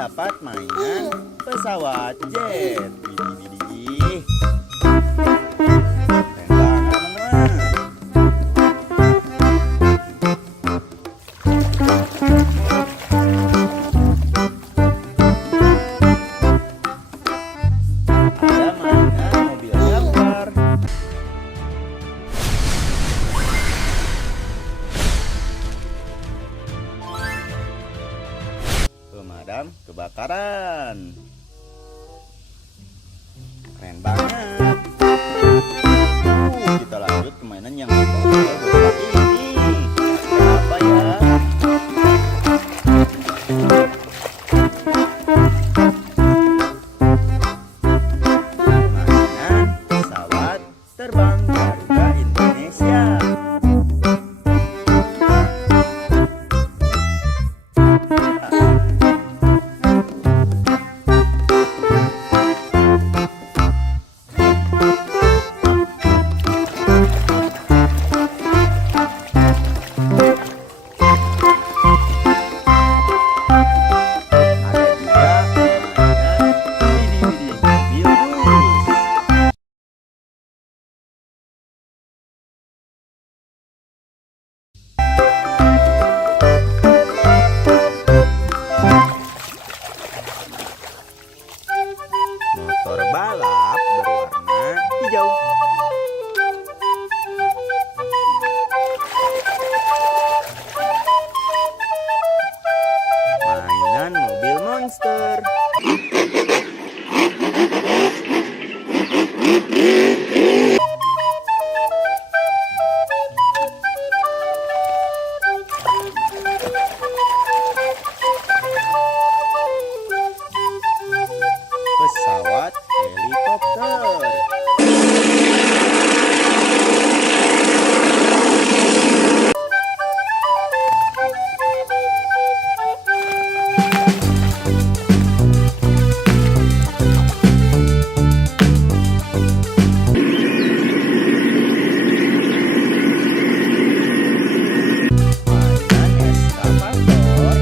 dapat mainan pesawat jet. Widih. Keren banget, teman-teman. Ada mainan mobil gambar. Pemadam kebakaran. Keren banget. Kita lanjut ke mainan yang besar ini. Apa ya? Mainan pesawat terbang Garuda Indonesia. Motor balap berwarna hijau. Mainan mobil monster. Pesawat helikopter. Mainan eskavator.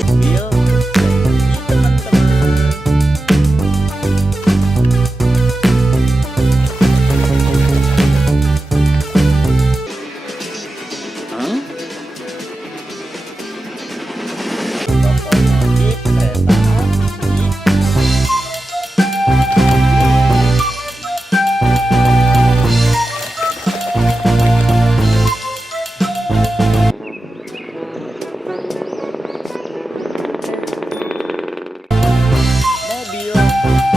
Mobil Chevy, teman-teman. Lokomotif kereta api. Mobil Norton.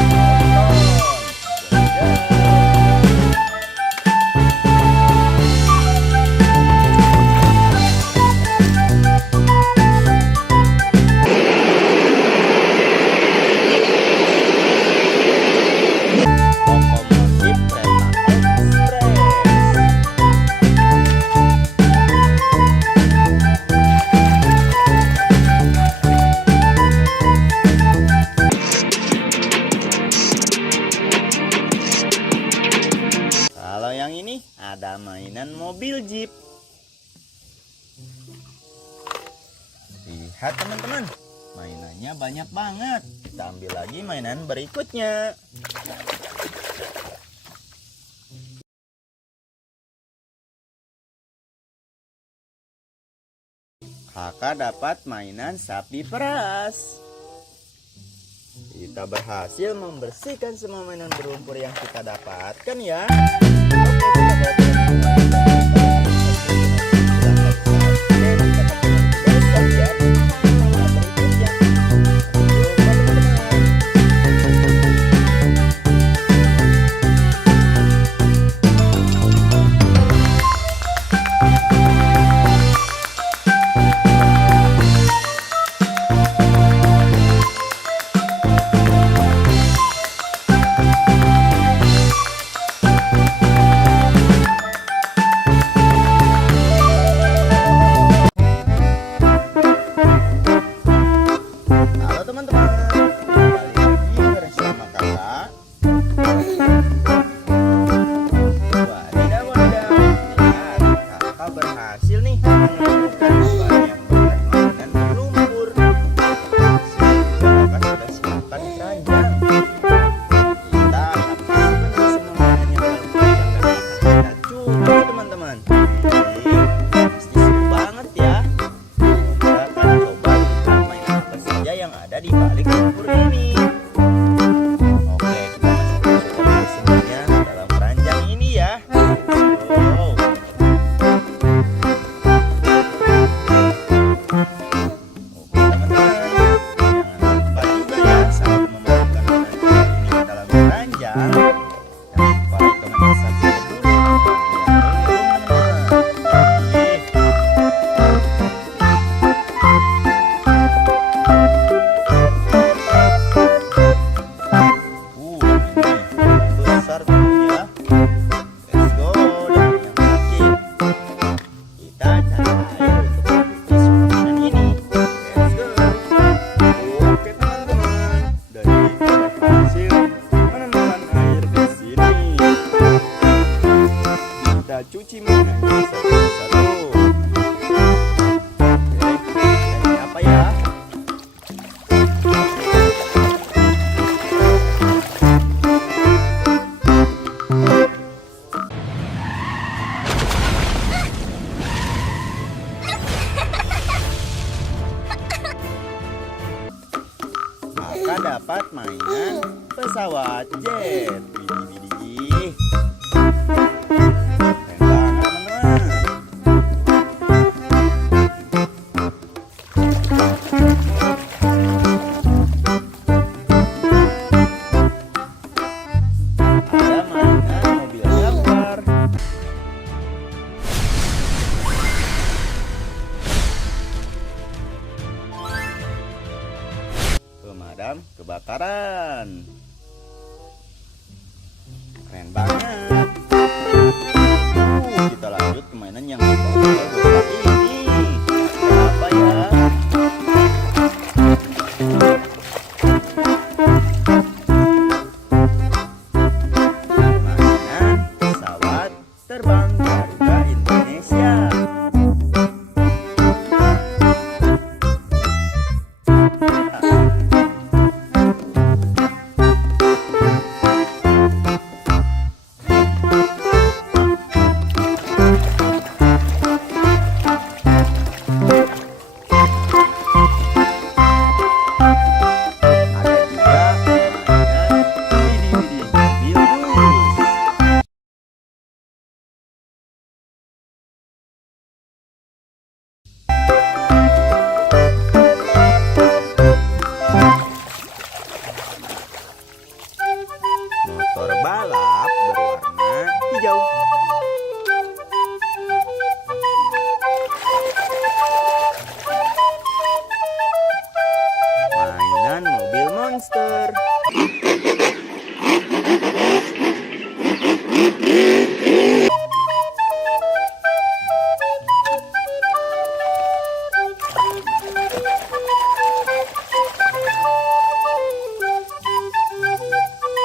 Lokomotif kereta ekspres. Kalau yang ini ada mainan mobil jeep. Lihat, teman-teman, mainannya banyak banget. Kita ambil lagi mainan berikutnya. Kakak dapat mainan sapi peras. Kita berhasil membersihkan semua mainan berlumpur yang kita dapatkan ya. Oke, kita dapat mainan pesawat jet. Widih. Keren banget, teman-teman. Ada mainan mobil gambar. Pemadam kebakaran. Keren banget. Kita lanjut ke mainan yang besar ini. Apa ya? Mainan pesawat terbang Garuda Indonesia. Motor balap berwarna hijau. Mainan mobil monster.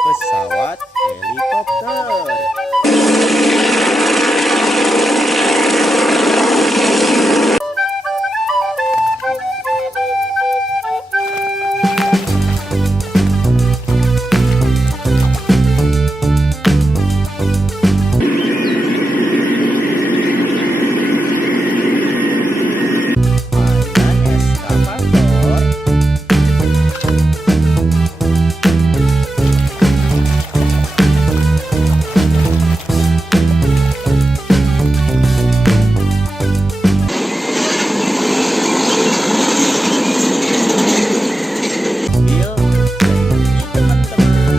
Pesawat helikopter. Mainan eskavator. Mobil ini, teman-teman.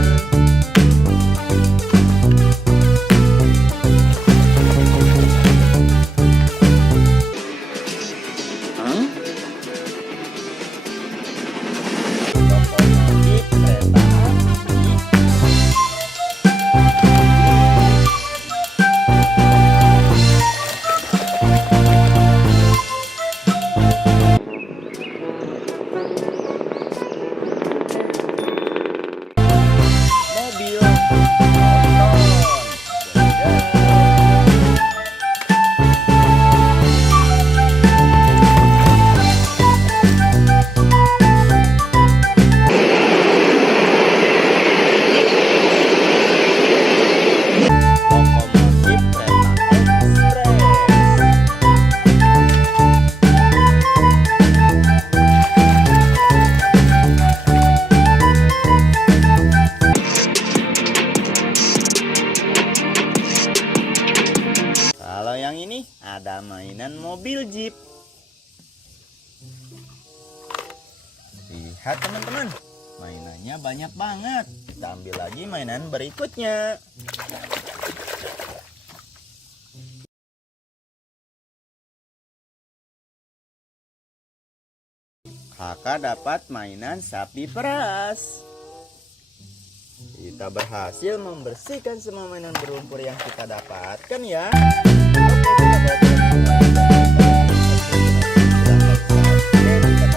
Lokomotif kereta api. Mobil motor. Lokomotif kereta ekspres. Kalau yang ini ada mainan mobil jeep. Lihat, teman-teman, mainannya banyak banget. Kita ambil lagi mainan berikutnya. Kakak dapat mainan sapi peras. Kita berhasil membersihkan semua mainan berlumpur yang kita dapatkan ya. Oke, kita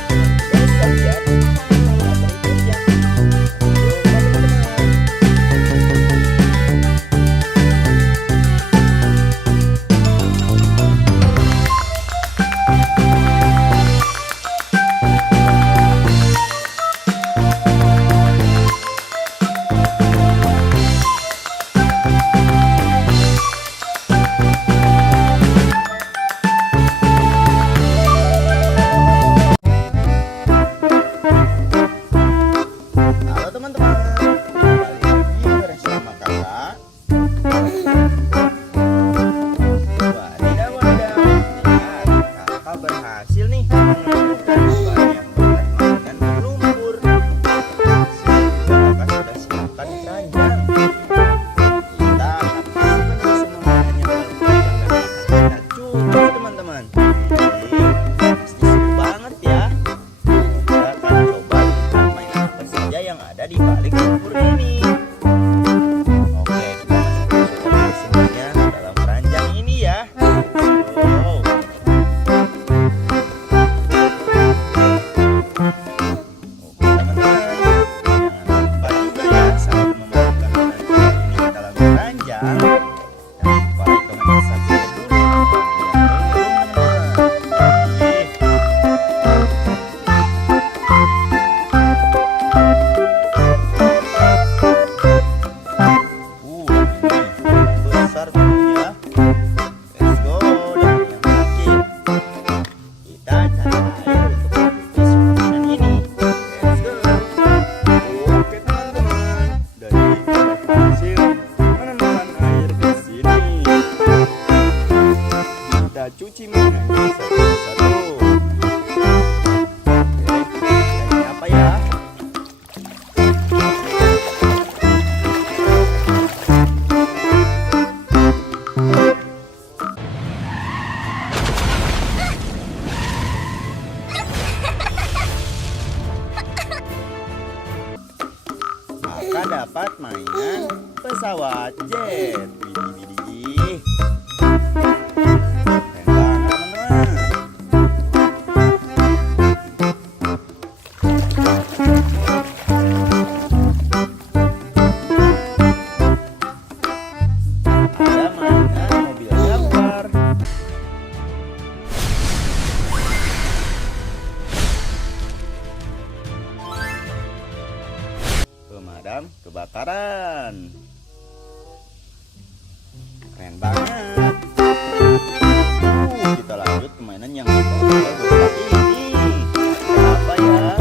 berhasil nih menemukan banyak banget mainan berlumpur. Sehingga kakak sudah siapkan keranjang. Kita akan masukkan semua mainan yang berlumpur yang akan kita coba teman-teman. Pasti seru banget ya. Kita akan coba lihat mainan apa saja yang ada di balik lumpur ini. Oke, kita masukkan semuanya dalam keranjang ini ya. Wow. Cuci mainannya satu-satu. Oke, ini apa ya? Maka dapat mainan pesawat jet. Widih. Pemadam kebakaran. Keren banget. Kita lanjut ke mainan yang bagus ini. Apa ya?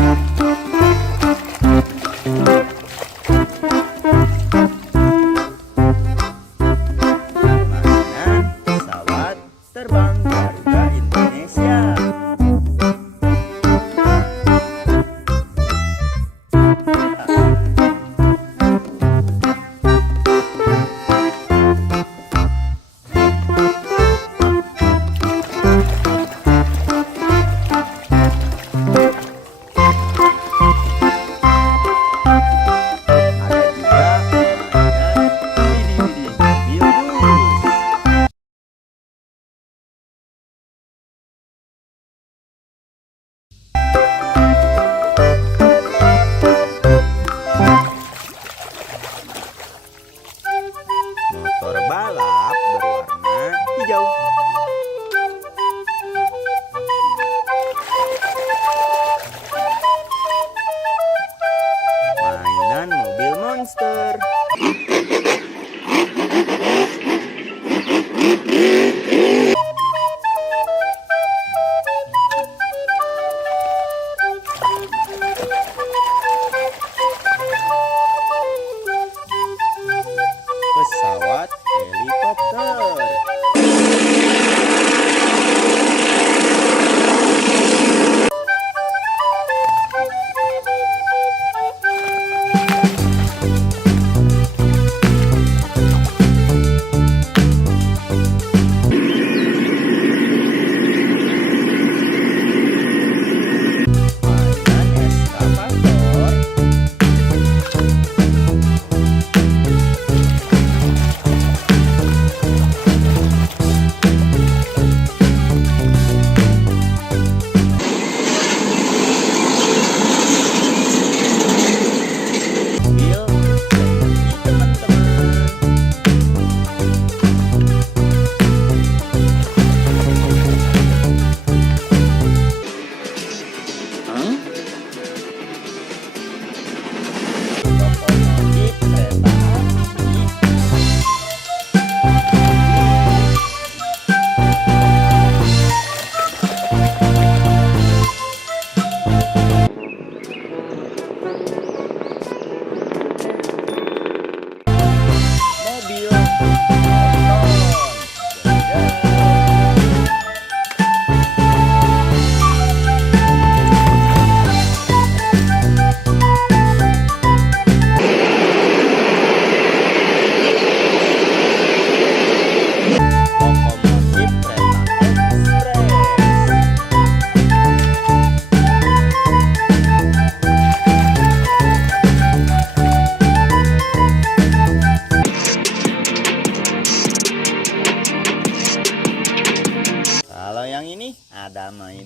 Mainan pesawat terbang Garuda Indonesia.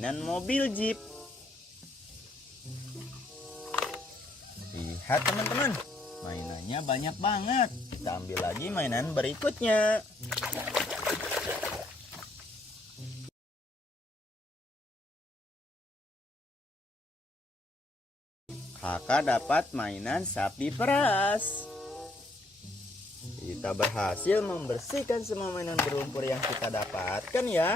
mainan mobil Jeep. Lihat teman-teman, mainannya banyak banget. Kita ambil lagi mainan berikutnya. Kakak dapat mainan sapi peras. Kita berhasil membersihkan semua mainan berlumpur yang kita dapatkan ya.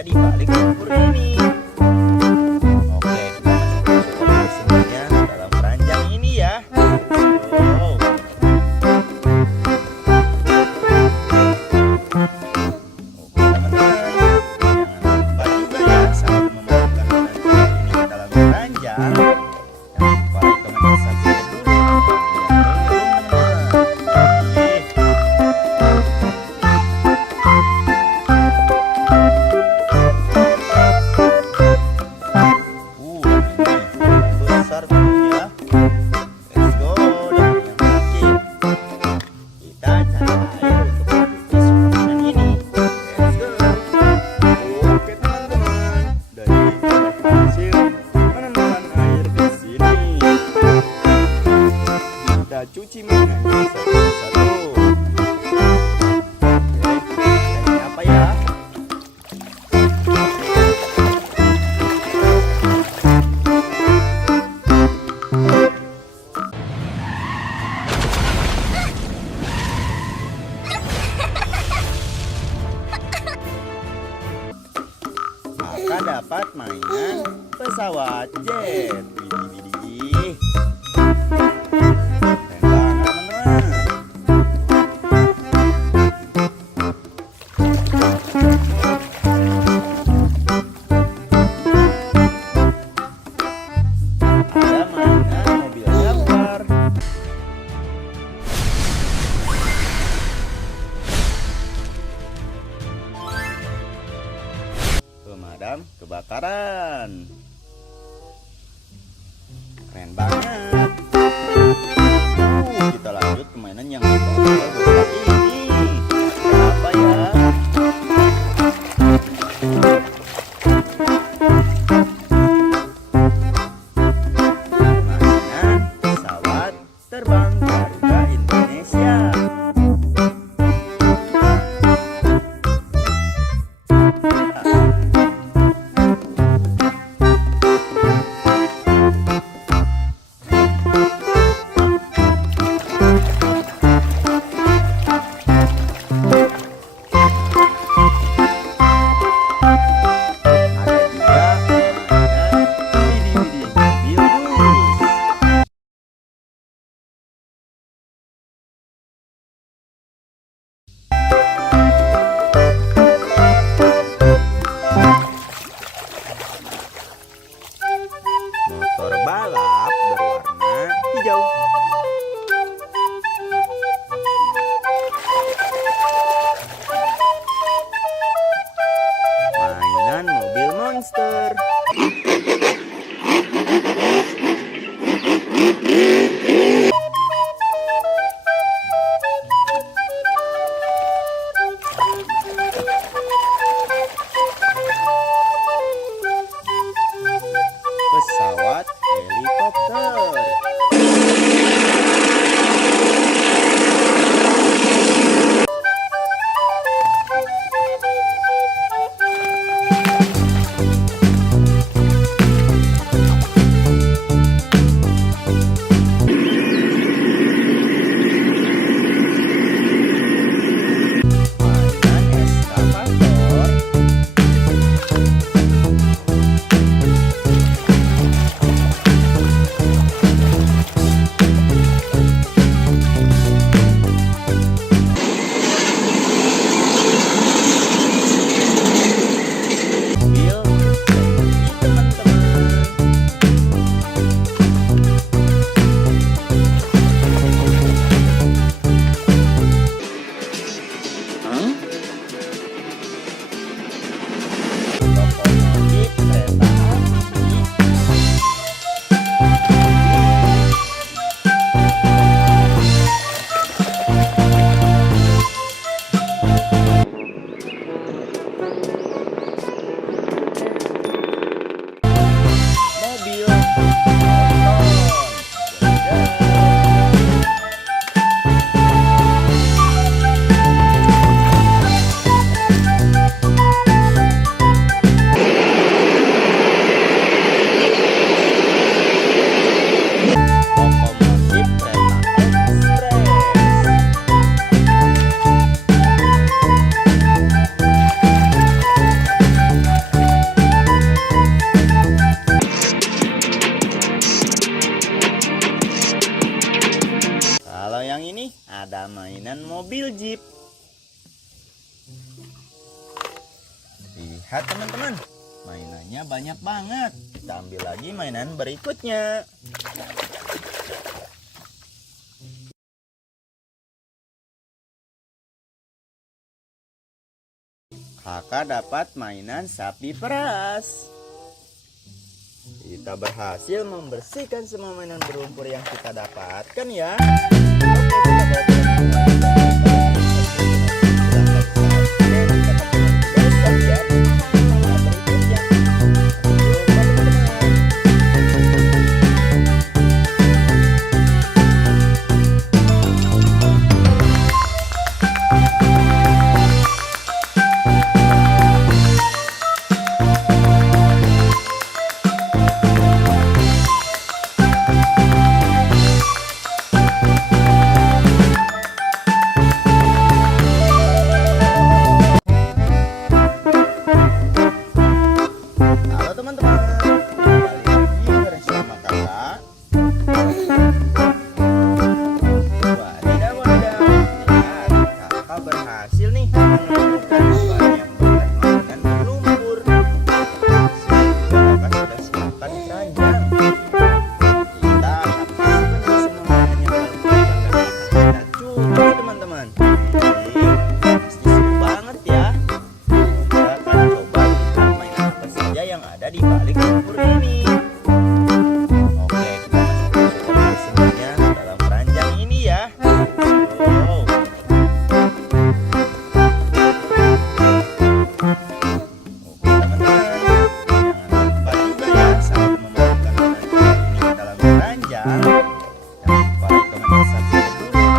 Di balik lumpur ini. Oke, kita masukkan semuanya dalam keranjang ini ya. Wow. Oke teman-teman, jangan lupa juga ya sambil memasukkan mainan ini ke dalam keranjang. Jangan lupa like, comment, dan subscribe dulu. Cuci mainannya satu-satu. Oke, ini apa ya? Maka dapat mainan pesawat jet. Widih. Pemadam kebakaran. Keren banget. Kita lanjut ke mainan yang besar ini. Apa ya? Mainan pesawat terbang Garuda Indonesia. yang ini ada mainan mobil Jeep. Lihat teman-teman, mainannya banyak banget. Kita ambil lagi mainan berikutnya. Kakak dapat mainan sapi peras. Kita berhasil membersihkan semua mainan berlumpur yang kita dapatkan ya. Halo teman-teman, kembali lagi bersama kakak. Wadidaw, lihat kakak berhasil nih menemukan banyak banget mainan berlumpur. Kakak sudah siapkan keranjang. Kita akan masukkan semua mainan yang berlumpur yang kita curi teman-teman. Jadi pasti seru banget ya. Kita akan coba lihat mainan apa saja yang ada di balik lumpur ini. Oke, kita masukkan semuanya dalam keranjang ini ya. Wow. Oke teman-teman, jangan lupa juga ya sambil memasukkan mainan ini ke dalam keranjang. Jangan lupa like, comment, dan subscribe dulu.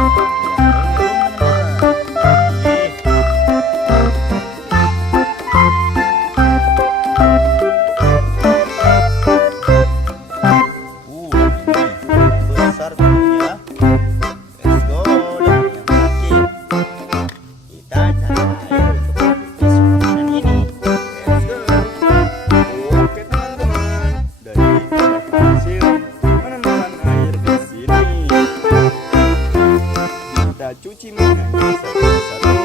Yang teman-teman. Ini besar tentunya. Let's go. Dan yang terakhir, kita cari air untuk membuat mainan ini. Let's go. Oke teman-teman, dan kita berhasil menemukan air di sini. Kita cuci mainannya satu-satu.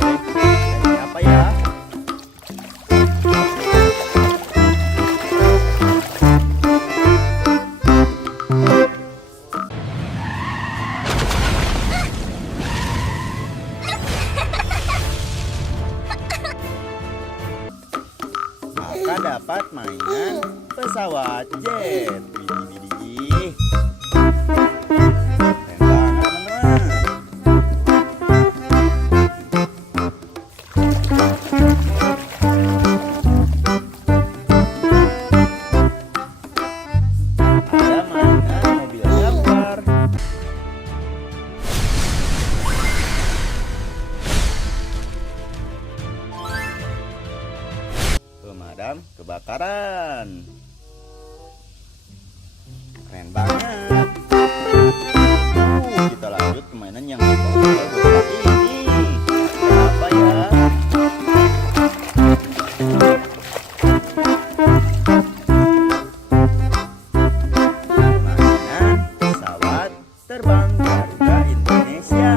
Oke, ini apa ya? Kakak dapat mainan pesawat jet. Widih. Keren banget teman-teman. Ada mainan mobil gambar. Pemadam kebakaran. Keren banget. Kita lanjut ke mainan yang besar ini. Apa ya? Mainan pesawat terbang Garuda Indonesia.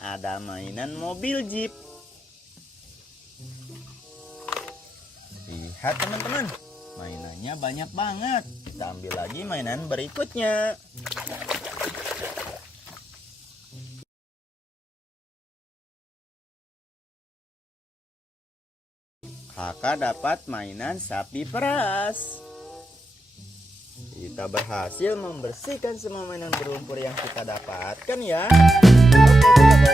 ada mainan mobil jeep. Lihat teman-teman, mainannya banyak banget. Kita ambil lagi mainan berikutnya. Kakak dapat mainan sapi peras. Kita berhasil membersihkan semua mainan berlumpur yang kita dapatkan ya. Oke,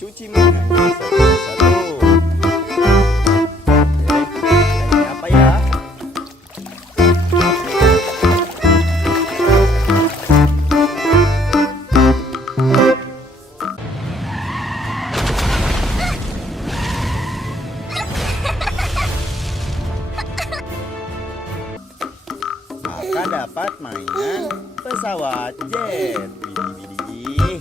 cuci mainannya satu-satu. Oke, ini apa ya? Maka dapat mainan pesawat jet. Widih.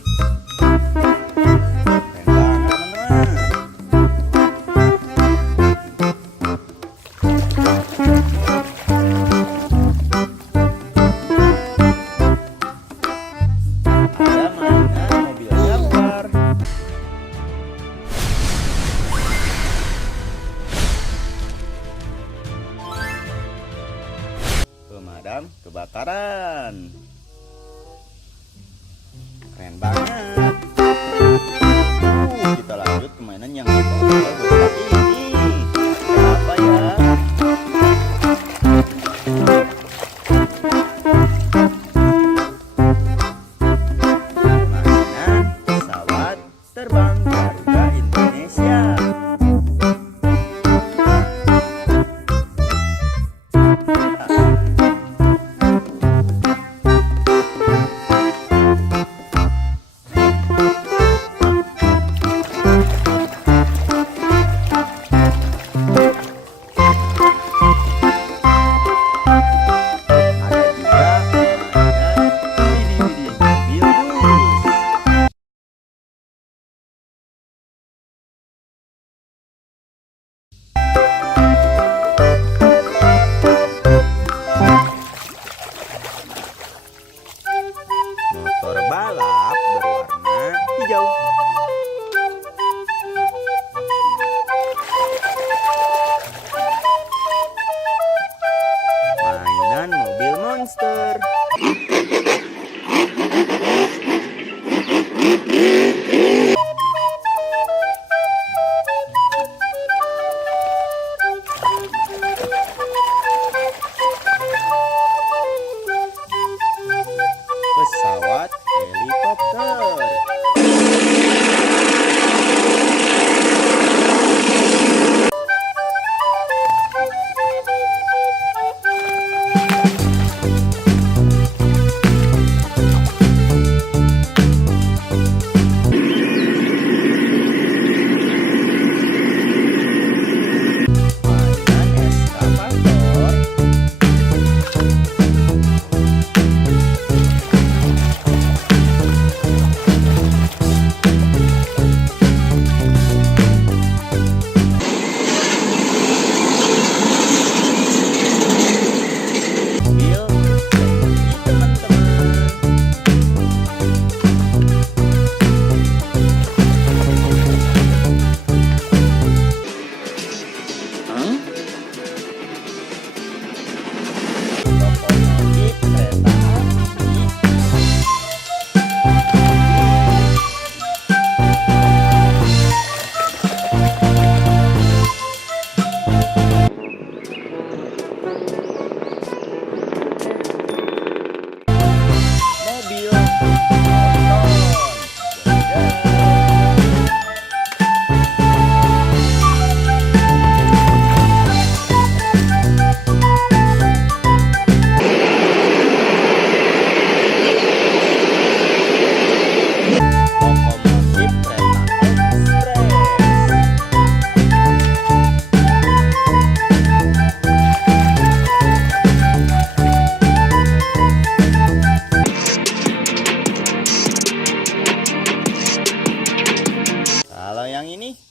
Pemadam kebakaran. Keren banget. Kita lanjut ke mainan yang besar ini. Apa ya? Mainan pesawat terbang Garuda Indonesia. Motor balap berwarna hijau. Mainan mobil monster. Pesawat helikopter.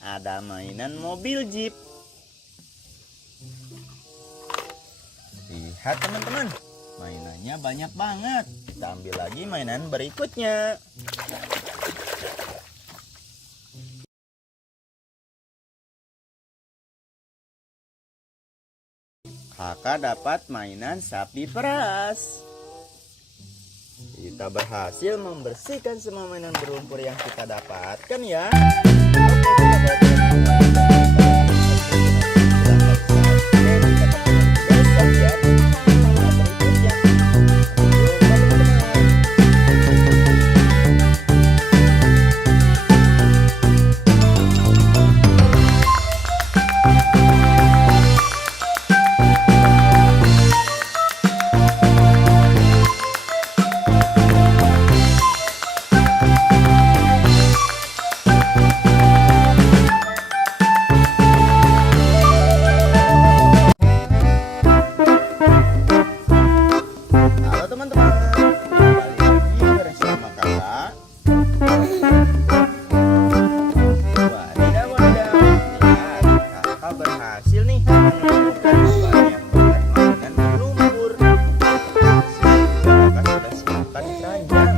ada mainan mobil jeep. Lihat teman-teman, mainannya banyak banget. Kita ambil lagi mainan berikutnya. Kakak dapat mainan sapi peras. Kita berhasil membersihkan semua mainan berlumpur yang kita dapatkan ya. Berhasil nih menemukan banyak banget mainan berlumpur. Kakak sudah siapkan keranjang.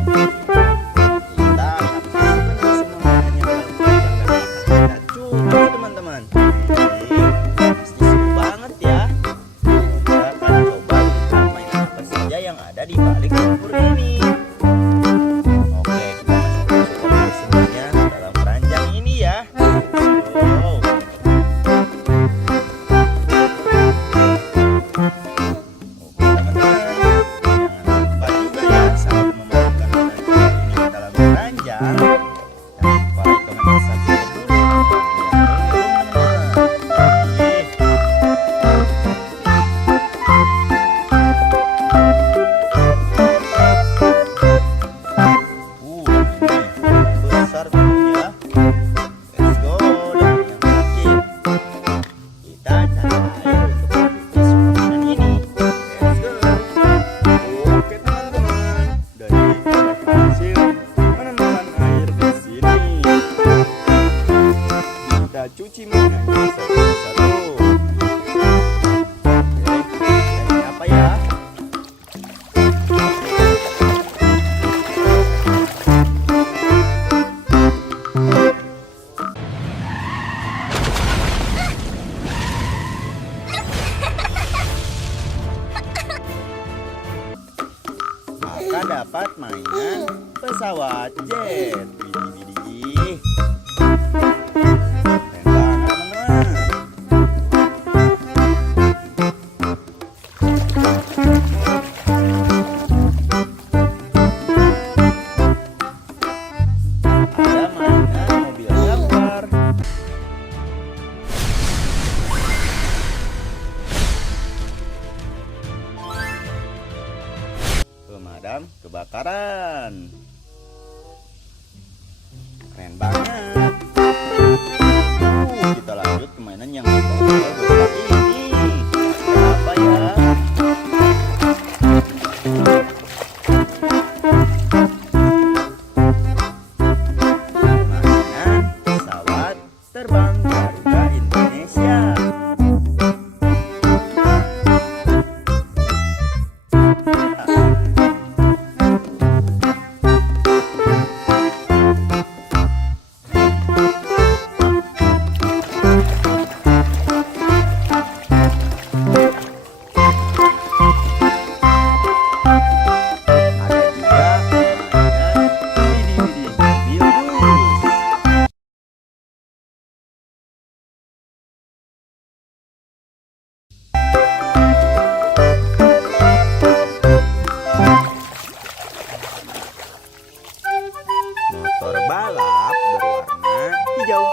Kita akan masukkan semua mainan yang berlumpur yang kita curi teman-teman. Pasti seru banget ya. Kita akan coba lihat mainan apa saja yang ada di balik lumpur ini. Oke, kita masukkan semuanya dalam keranjang ini ya. Cuci mainannya satu-satu. Oke, ini apa ya? Maka dapat mainan pesawat jet. Widih. Pemadam kebakaran. Keren banget. Kita lanjut ke mainan yang besar ini. Apa ya? Mainan pesawat terbang Garuda Indonesia. Motor balap berwarna hijau.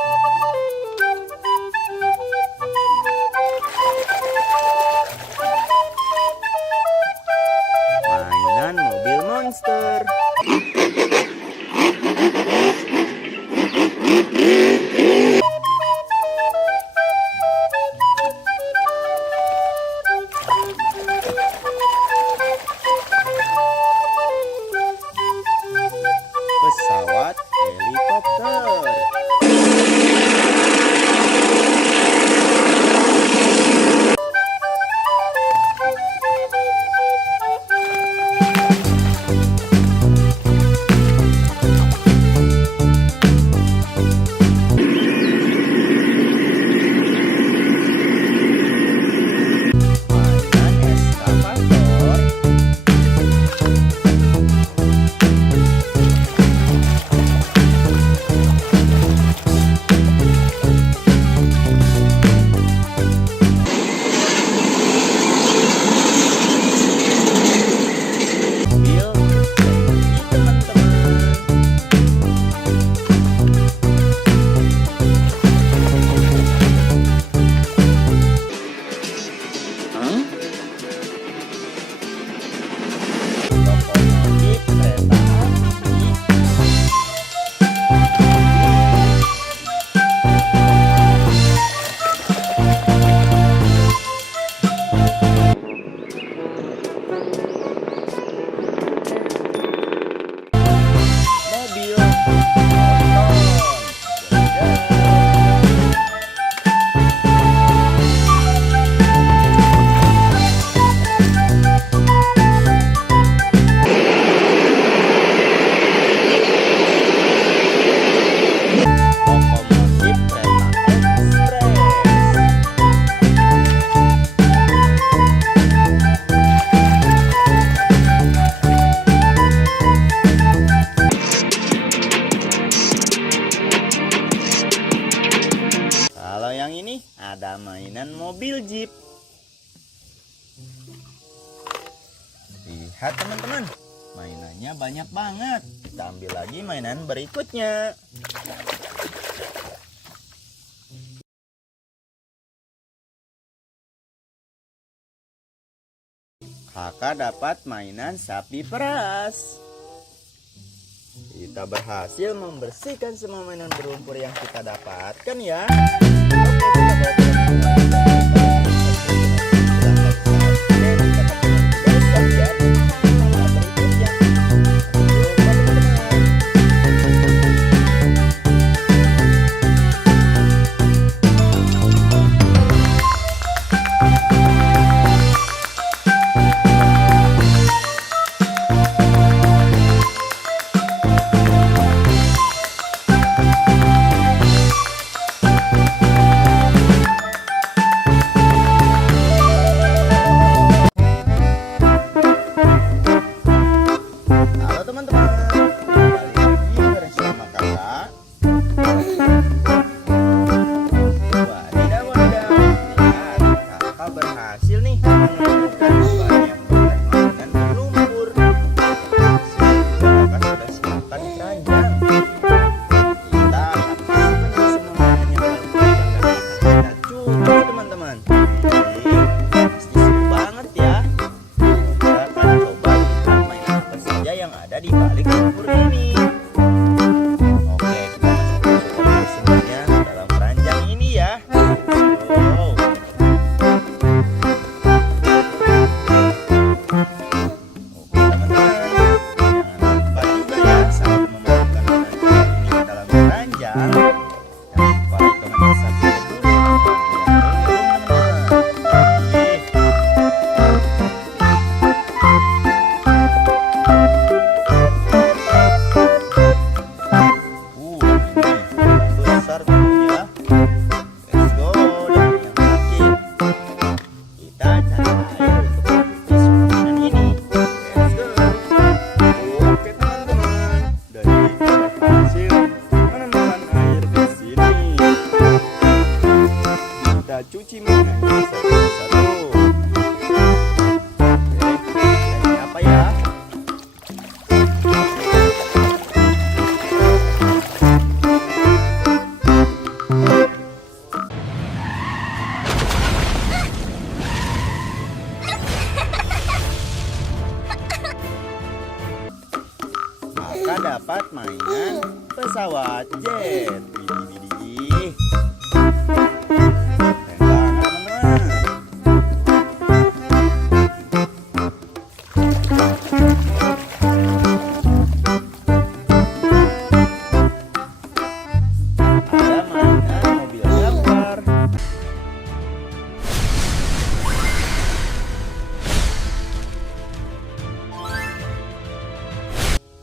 Mainan mobil monster. Pesawat helikopter. ada mainan mobil jeep. Lihat teman-teman, mainannya banyak banget. Kita ambil lagi mainan berikutnya. Kakak dapat mainan sapi peras. Kita berhasil membersihkan semua mainan berlumpur yang kita dapatkan ya. Di balik lumpur ini. Oke, kita masukkan semuanya dalam keranjang ini ya. Wow. Oke teman-teman, jangan lupa juga ya sambil memasukkan keranjang ini ke dalam keranjang. Dan supaya teman-teman saksikan dulu cuci mainannya satu-satu. Oke, ini apa ya? Maka dapat mainan pesawat jet. Widih.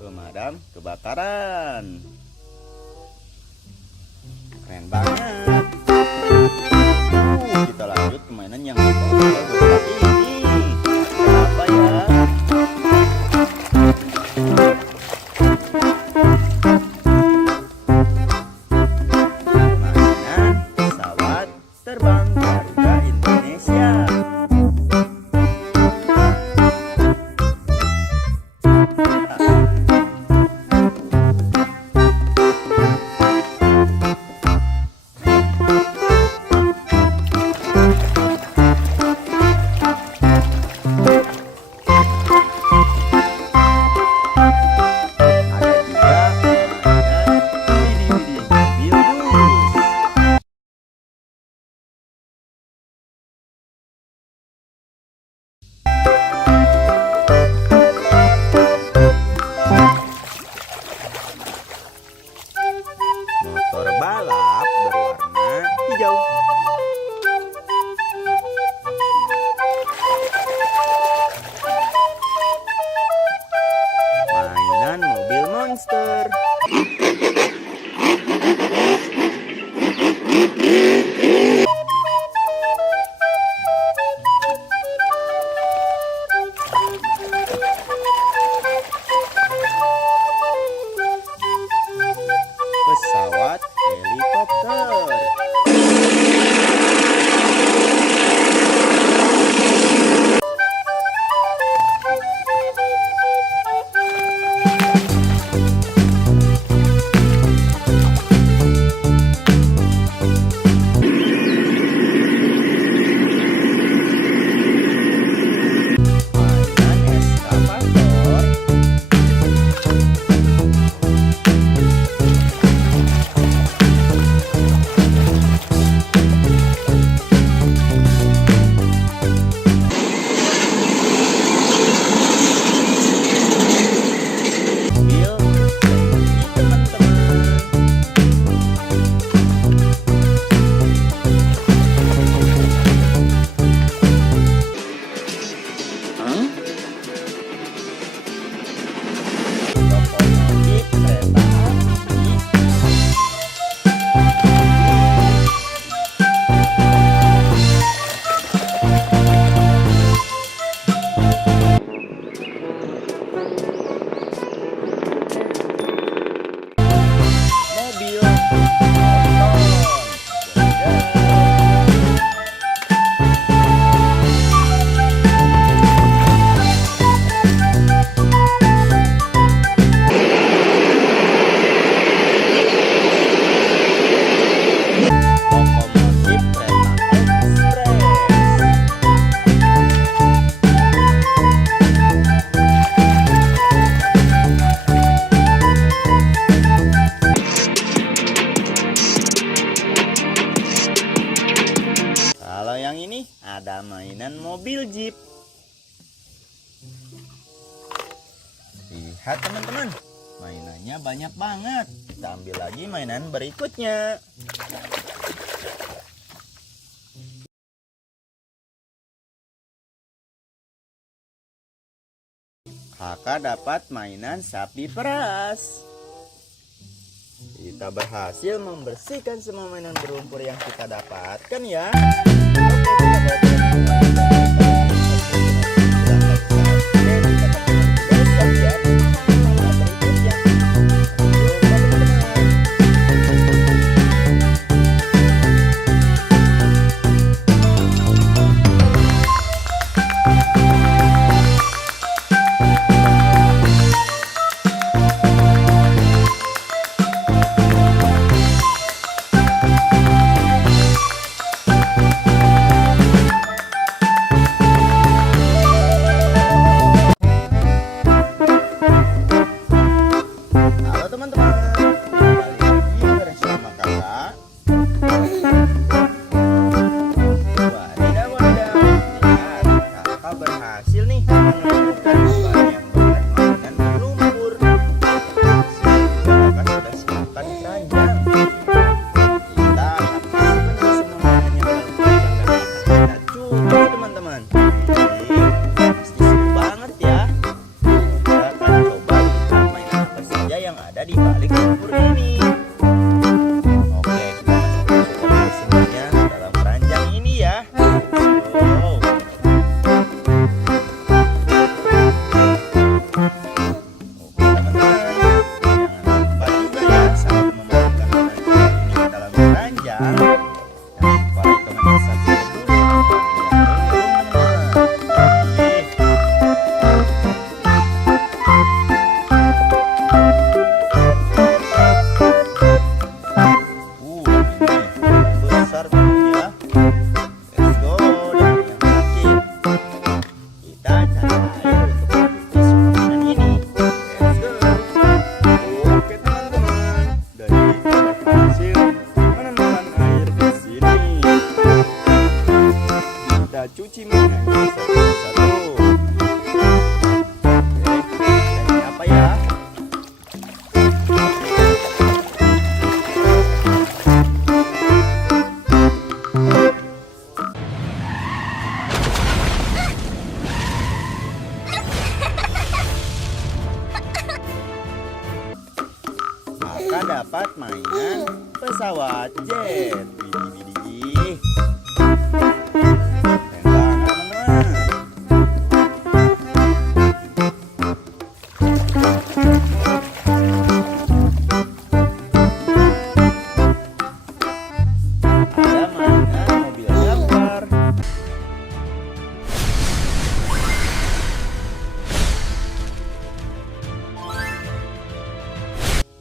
Pemadam kebakaran. Keren banget. Kita lanjut ke mainan yang besar ini. Apa ya? Mainan pesawat terbang Garuda Indonesia. Motor balap berwarna hijau. Mainan mobil monster. Pesawat helikopter. mobil jeep. Lihat teman-teman, mainannya banyak banget. Kita ambil lagi mainan berikutnya. Kakak dapat mainan sapi peras. Kita berhasil membersihkan semua mainan berlumpur yang kita dapatkan ya. Di balik lumpur ini. Oke, kita masukkan semuanya dalam keranjang ini ya. Oh. Oke teman-teman, jangan lupa juga ya sambil memasukkan keranjang ini ke dalam keranjang. Jangan lupa like, comment, dan subscribe dulu. Cuci mainannya satu-satu. Oke, ini apa ya? Maka dapat mainan pesawat jet. Widih.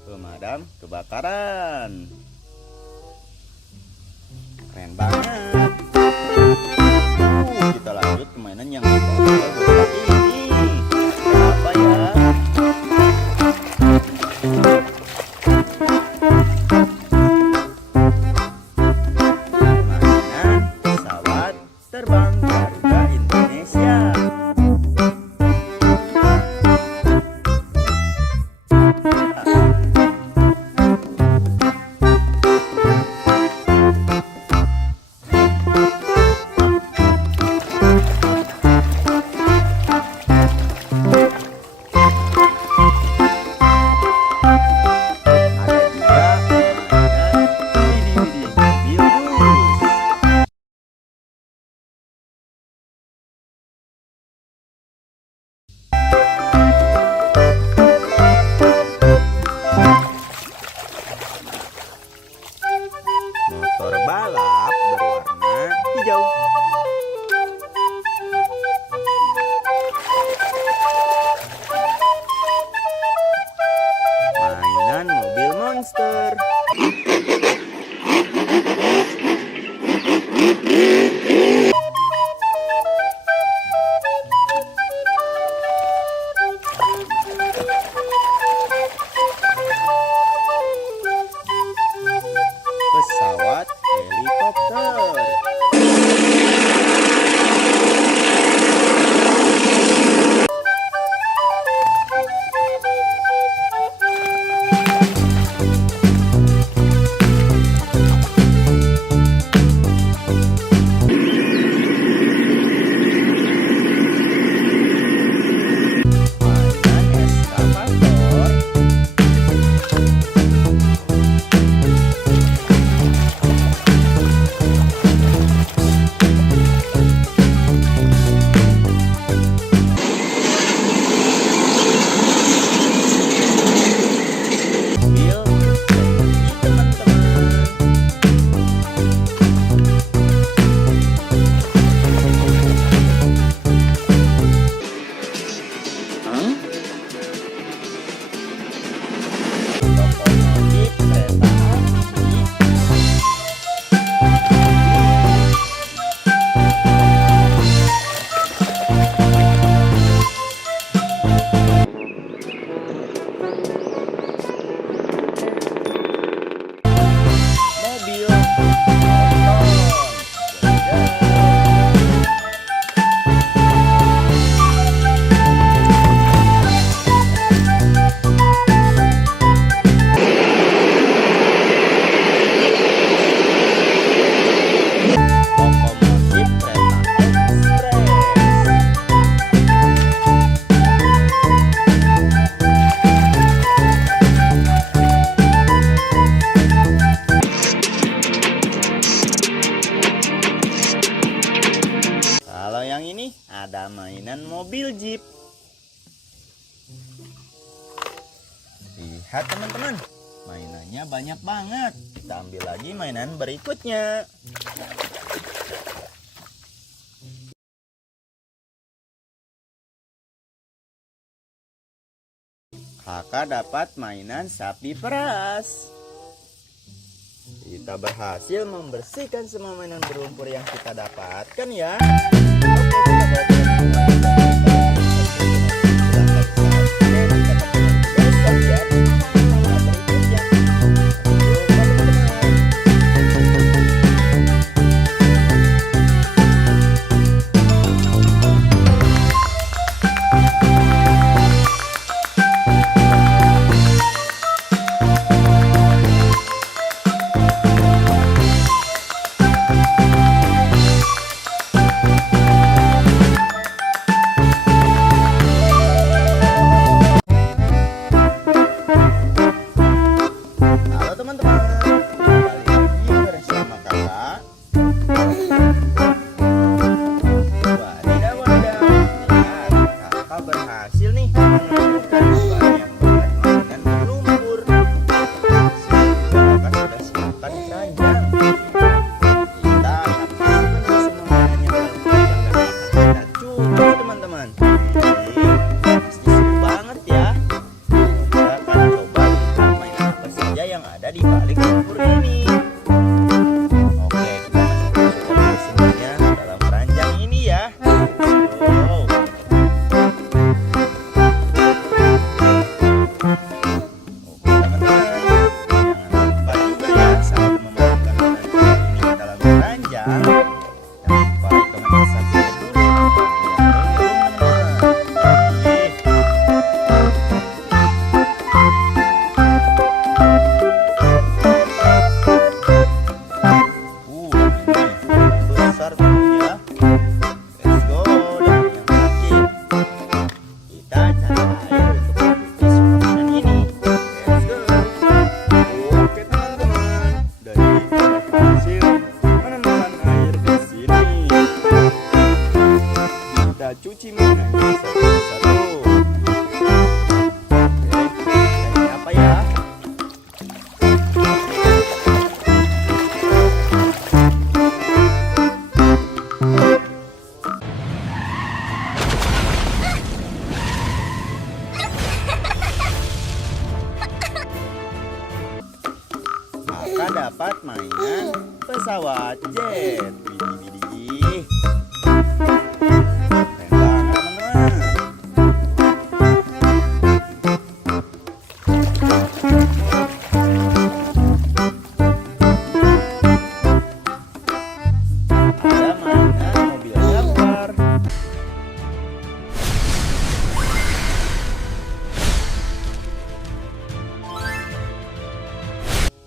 Pemadam kebakaran. Keren banget. Kita lanjut ke mainan yang bagus ini. Apa ya? Mainan pesawat terbang Garuda Indonesia. Motor balap berwarna hijau. Mainan mobil monster. Pesawat helikopter. mainan mobil jeep. Lihat teman-teman, mainannya banyak banget. Kita ambil lagi mainan berikutnya. Kakak dapat mainan sapi peras. Kita berhasil membersihkan semua mainan berlumpur yang kita dapatkan ya. Oke, cuci mainannya satu-satu. Oke, ini apa ya? Maka dapat mainan pesawat jet. Widih.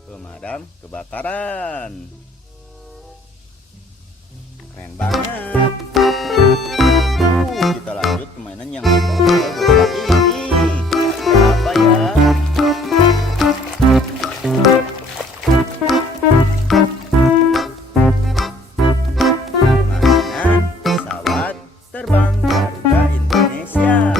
Pemadam kebakaran. Keren banget. Kita lanjut ke mainan yang besar ini. Apa ya? Mainan pesawat terbang Garuda Indonesia.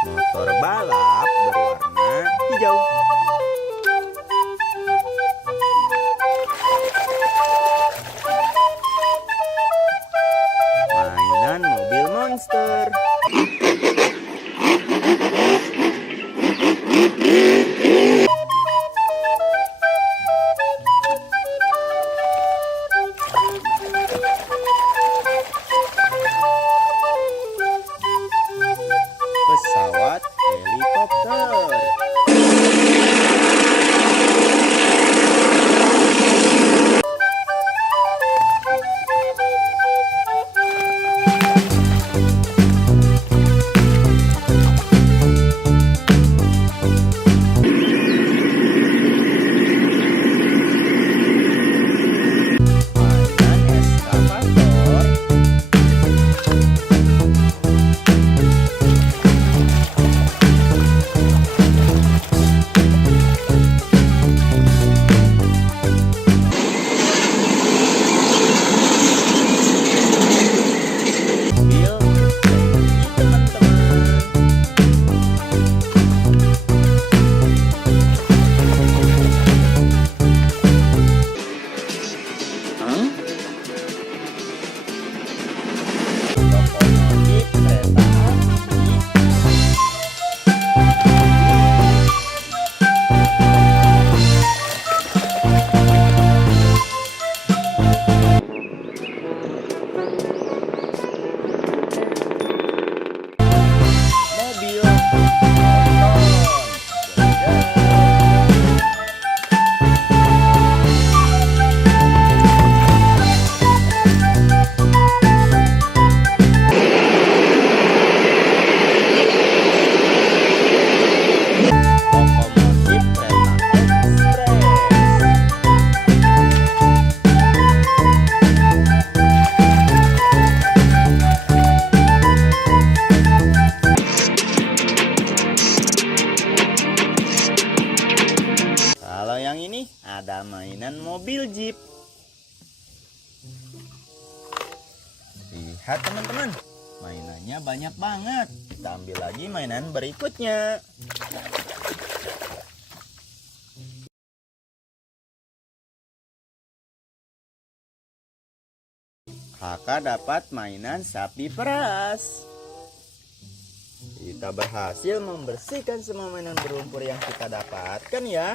Motor balap berwarna hijau. Mainan mobil monster. Pesawat helikopter. Lihat teman-teman, mainannya banyak banget. Kita ambil lagi mainan berikutnya. Kakak dapat mainan sapi peras. Kita berhasil membersihkan semua mainan berlumpur yang kita dapatkan ya.